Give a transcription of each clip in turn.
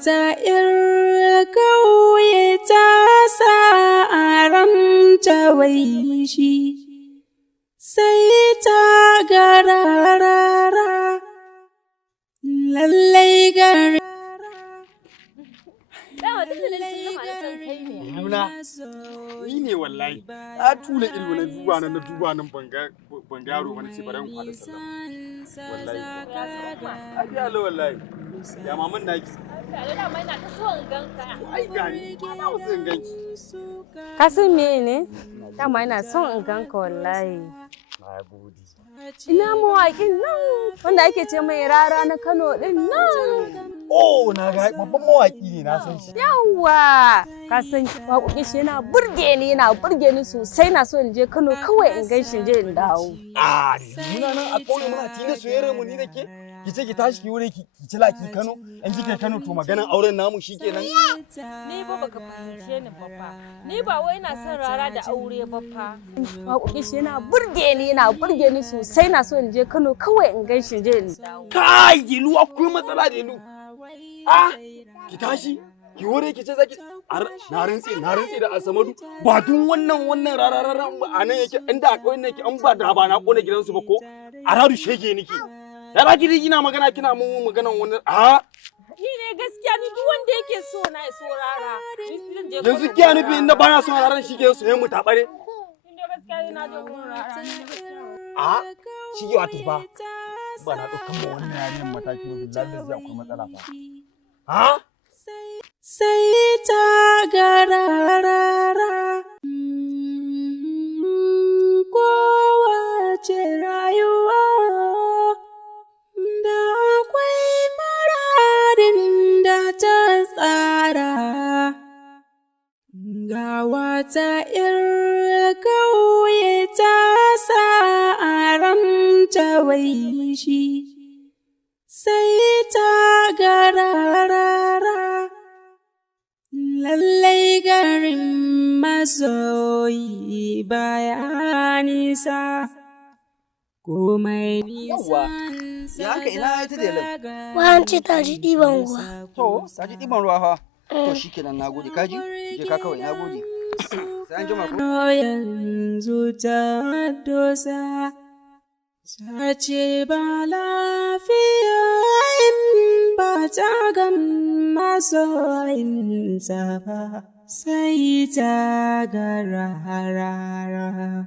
wata ‘yar ƙauye ta sa a ramta wai shi, sai ta ga Rara, lallai gari. Ni ne wallahi, na tula ido na duba nan ban ga yaro ba ce bari in kwada sallama. Wallahi. Abiya lo wallahi. Ya maman naki. Da mai na ta so in ganka. Ai gani, ana wasu in ganki. Ka san me ne? Dama ina son in ganka wallahi. Na gode. Ina mawaƙin nan wanda ake ce mai Rara na Kano din nan. Oh, na ga babban mawaƙi ne na san shi. Yawwa, ka san waƙoƙin shi yana burge ni sosai, na so in je Kano kawai in gan shi in je in dawo. Ah, muna nan a ƙauye muna tina soyayyar mu ni da ke. Ki ce ki tashi ki wure ki ci laki Kano, in kike Kano to maganan auren namu shikenan. Ni ba baka fahimce ni ba fa. Ni ba wai ina son Rara da aure ba fa. Waƙoƙin shi yana burge ni sosai, na so in je Kano kawai in gan shi in je in dawo. Kai, Dilu akwai matsala Dilu. Ah, ki tashi, ki wure ki ce zaki na rantse da Asamadu ba dun wannan rararara a nan yake inda a ƙauyen yake an ba da ba na kona gidansu ba ko a radu shege niki. Ya ba ki kina magana kina mun maganan wani ni ne gaskiya ni duk wanda yake so na so Rara. Yanzu kiya nufi inda bana son Raran shi ke so yayin mu tabare. Inda gaskiya ni na je gurin Rara. Shi ke wato ba na ɗaukan ma wannan yarinyar mataki ba billahi da zai akwai matsala fa. Sai ta ga Rara, kowace rayuwa da akwai muradin da ta tsara. Ga wata ‘yar ƙauye ta sa a ramta wai shi, sai ta ga Rara, lallai garin masoyi baya nisa. Komai nisan ya haka ina ita da lau. Wance ta ji ɗiban ruwa. To, ta ji ɗiban ruwa fa. To shikenan nagode kaji. Je ka kawai nagode. Sai an jima ko. Yanzu ta dosa, ta ce ba lafiya in ba ta ga masoyinta ba, sai ta ga Rara.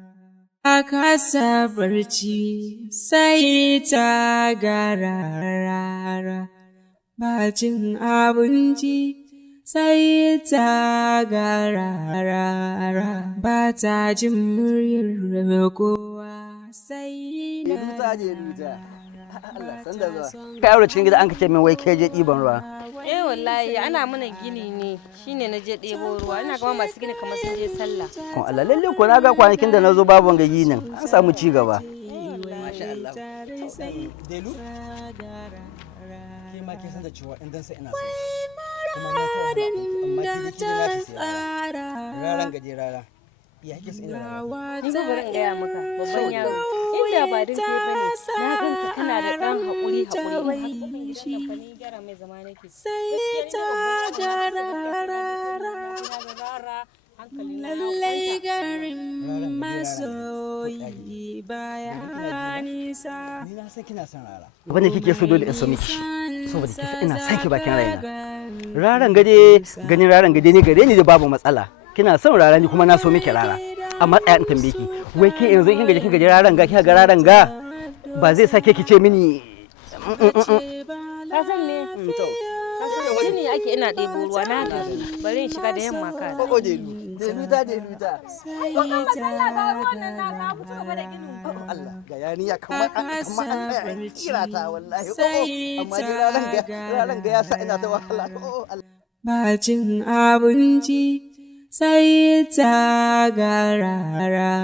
A kasa barci sai ta ga Rara, ba cin abinci sai ta ga Rara, ba ta jin muryar kowa sai na Ruta. Allah san da zuwa. Kai aure cikin gida an kace min wai kai je ɗiban ruwa. Wallahi ana mana gini ne, shine na je ɗebo ruwa. Ina ga masu gini kamar sun je sallah. Kun Allah lalle ko na ga kwanakin da nazo babu wanga ginin. An samu ci gaba. Masha Allah. Delu. Ke ma ke san da cewa in dan sai ina so. Kuma na ta amma ke da tsara. Raran gaje rara. Ya kike sai ina. Ni ba bari in gaya maka babban yaro. Inda ba din kai bane, na ganka kana da dan hakuri. Sai ta ga Rara, lallai garin masoyi baya nisa. Ni na san kina son Rara. Wanda kike so dole in so miki shi. Saboda kisa ina son ki bakin raina. Ganin Raran gade ne gare ni da babu matsala. Kina son Rara ni kuma na so miki Rara. Amma tsaya in tambaye ki, wai ke yanzu kin gaje Raran ga kika ga Raran ga ba zai sake ki ce mini ka san me to ka san gini ake ina ɗebo ruwa na ga bari in shiga da yamma ka ko Deluta. Allah ga yani ya kamar an tsaya an kira ta wallahi amma Raran ga ya sa ina ta wahala ba cin abinci sai ta ga Rara.